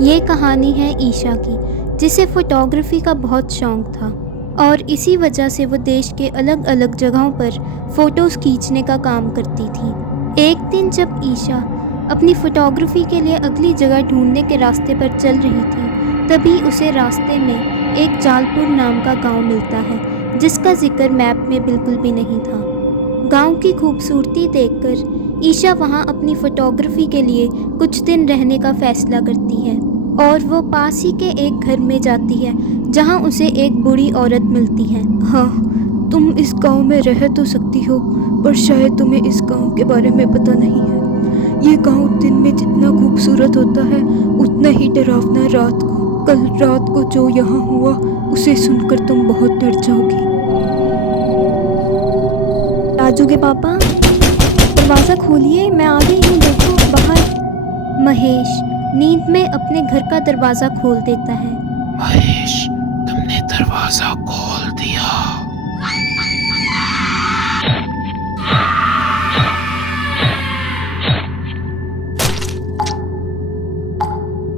ये कहानी है ईशा की, जिसे फ़ोटोग्राफ़ी का बहुत शौक़ था और इसी वजह से वो देश के अलग अलग जगहों पर फ़ोटोज़ खींचने का काम करती थी। एक दिन जब ईशा अपनी फ़ोटोग्राफ़ी के लिए अगली जगह ढूंढने के रास्ते पर चल रही थी, तभी उसे रास्ते में एक जालपुर नाम का गांव मिलता है, जिसका जिक्र मैप में बिल्कुल भी नहीं था। गांव की खूबसूरती देखकर ईशा वहां अपनी फ़ोटोग्राफ़ी के लिए कुछ दिन रहने का फ़ैसला करती है और वो पास ही के एक घर में जाती है, जहां उसे एक बूढ़ी औरत मिलती है। हाँ, तुम इस गांव में रह तो सकती हो, पर शायद तुम्हें इस गांव के बारे में पता नहीं है। ये गांव दिन में जितना खूबसूरत होता है, उतना ही डरावना रात को। कल रात को जो यहाँ हुआ, उसे सुनकर तुम बहुत डर जाओगी। राजू के पापा, दरवाज़ा खोलिए, मैं आ गई हूँ, देखो बाहर। महेश नींद में अपने घर का दरवाज़ा खोल देता है। महेश, तुमने दरवाजा खोल दिया।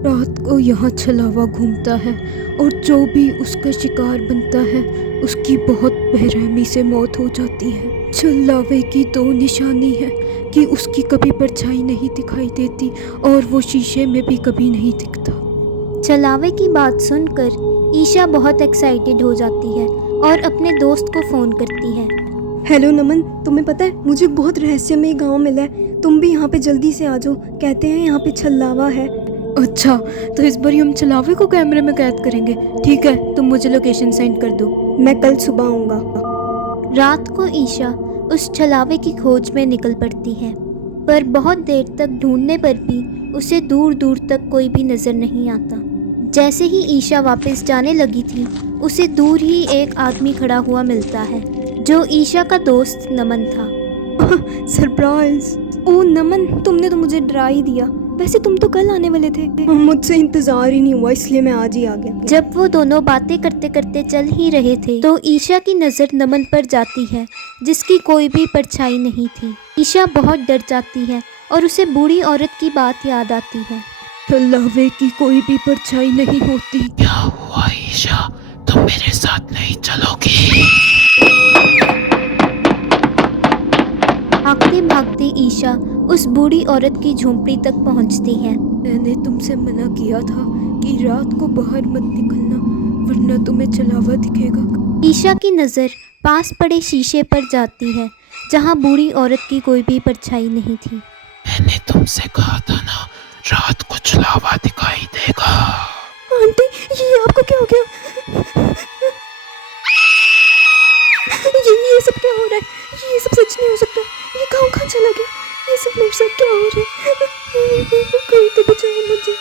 रात को यहाँ छलावा घूमता है और जो भी उसका शिकार बनता है, उसकी बहुत बेरहमी से मौत हो जाती है। छलावे की दो निशानी है कि उसकी कभी परछाई नहीं दिखाई देती और वो शीशे में भी कभी नहीं दिखता। छलावे की बात सुनकर ईशा बहुत एक्साइटेड हो जाती है और अपने दोस्त को फ़ोन करती है। हेलो नमन, तुम्हें पता है मुझे बहुत रहस्यमय गांव मिला है, तुम भी यहाँ पे जल्दी से आ जाओ। कहते हैं यहाँ पे छलावा है। अच्छा, तो इस बार हम छलावे को कैमरे में कैद करेंगे। ठीक है, तुम मुझे लोकेशन सेंड कर दो। मैं कल सुबह आऊँगा। रात को ईशा उस छलावे की खोज में निकल पड़ती है, पर बहुत देर तक ढूंढने पर भी उसे दूर दूर तक कोई भी नज़र नहीं आता। जैसे ही ईशा वापस जाने लगी थी, उसे दूर ही एक आदमी खड़ा हुआ मिलता है, जो ईशा का दोस्त नमन था। सरप्राइज! ओ नमन, तुमने तो मुझे डरा ही दिया। वैसे तुम तो कल आने वाले थे। मुझसे इंतजार ही नहीं हुआ, इसलिए मैं आज ही आ गया। जब वो दोनों बातें करते करते चल ही रहे थे, तो ईशा की नज़र नमन पर जाती है, जिसकी कोई भी परछाई नहीं थी। ईशा बहुत डर जाती है और उसे बूढ़ी औरत की बात याद आती है। छलावे की कोई भी परछाई नहीं होती। क्या हुआ ईशा, तुम मेरे साथ नहीं चलोगी? भागते भागते ईशा उस बूढ़ी औरत की झोंपड़ी तक पहुंचती है। मैंने तुमसे मना किया था कि रात को बाहर मत निकलना, वरना तुम्हें छलावा दिखेगा। ईशा की नज़र पास पड़े शीशे पर जाती है, जहां बूढ़ी औरत की कोई भी परछाई नहीं थी। मैंने तुमसे कहा था ना, रात को छलावा दिखाई देगा। आंटी, ये आपको क्या हो गया? ये सब क्या हो रहा है? ये सब सच नहीं हो सकता। ये गाँव कहाँ चला गया? ये सब मेरे साथ क्या हो रहा है? कोई तो बचाओ मुझे।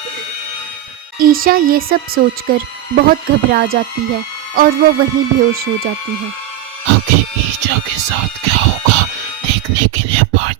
ईशा ये सब सोचकर बहुत घबरा जाती है और वो वहीं बेहोश हो जाती है। आगे ईशा के साथ क्या होगा, देखने के लिए पार्ट